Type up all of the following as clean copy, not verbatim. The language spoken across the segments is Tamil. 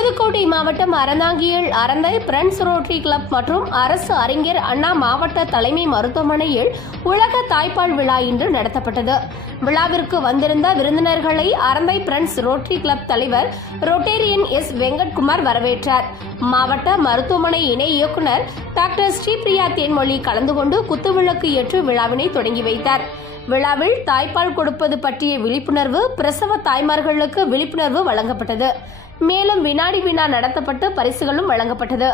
புதுக்கோட்டை மாவட்டம் அறந்தாங்கியில் அறந்தை பிரெண்ட்ஸ் ரோட்டரி கிளப் மற்றும் அரசு அறிஞர் அண்ணா மாவட்ட தலைமை மருத்துவமனையில் உலக தாய்ப்பால் விழா இன்று நடத்தப்பட்டது. விழாவிற்கு வந்திருந்த விருந்தினர்களை அறந்தை பிரெண்ட்ஸ் ரோட்டரி கிளப் தலைவர் ரொட்டேரியன் எஸ் வெங்கட்குமார் வரவேற்றார். மாவட்ட மருத்துவமனை இணை இயக்குநர் டாக்டர் ஸ்ரீபிரியா தேன்மொழி கலந்து கொண்டு குத்துவிளக்கு ஏற்று விழாவினை தொடங்கி வைத்தார். விழாவில் தாய்ப்பால் கொடுப்பது பற்றிய விழிப்புணர்வு, பிரசவ தாய்மார்களுக்கு விழிப்புணர்வு வழங்கப்பட்டது. மேலும் வினாடி வினா நடத்தப்பட்டு பரிசுகளும் வழங்கப்பட்டது.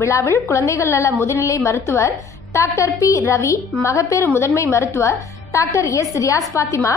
விழாவில் குழந்தைகள் நல முதுநிலை மருத்துவர் டாக்டர் பி ரவி, மகப்பேறு முதன்மை மருத்துவர் டாக்டர் எஸ் ரியாஸ் பாத்திமா,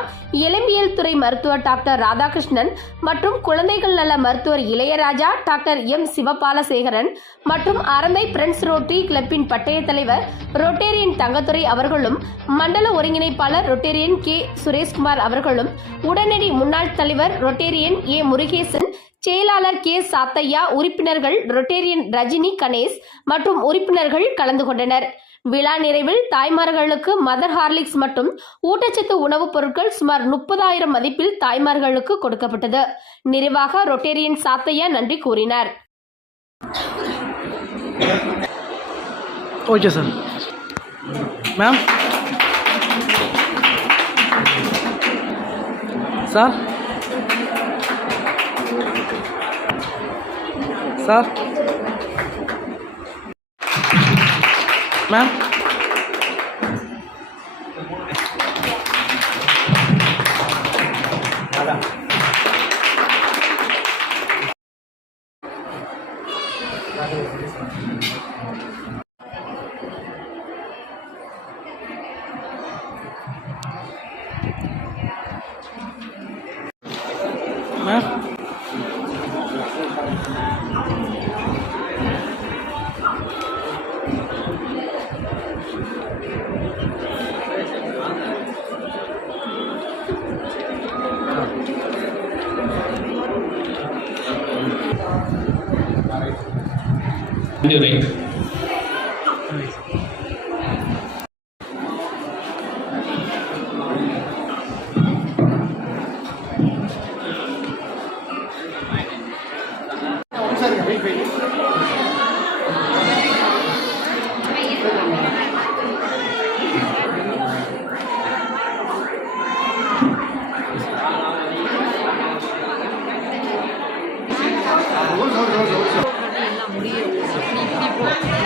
எலும்பியல் துறை மருத்துவர் டாக்டர் ராதாகிருஷ்ணன் மற்றும் குழந்தைகள் நல மருத்துவர் இளையராஜா, டாக்டர் எம் சிவபாலசேகரன் மற்றும் அறந்தை பிரெண்ட்ஸ் ரோட்டரி கிளப்பின் பட்டய தலைவர் ரொட்டேரியன் தங்கத்துறை அவர்களும், மண்டல ஒருங்கிணைப்பாளர் ரொட்டேரியன் கே சுரேஷ்குமார் அவர்களும், உடனடி முன்னாள் தலைவர் ரொட்டேரியன் ஏ முருகேசன், செயலாளர் கே சாத்தையா, உறுப்பினர்கள் ரொட்டேரியன் ரஜினி கணேஷ் மற்றும் உறுப்பினர்கள் கலந்து கொண்டனர். விழா நிறைவில் தாய்மார்களுக்கு மதர் ஹார்லிக்ஸ் மற்றும் ஊட்டச்சத்து உணவுப் பொருட்கள் சுமார் 30,000 மதிப்பில் தாய்மார்களுக்கு கொடுக்கப்பட்டது. நிறைவாக ரொட்டேரியன் சாத்தையா நன்றி கூறினார். Okay sir. Ma'am sir sir ma'am ma'am எல்லாம் முடியும்.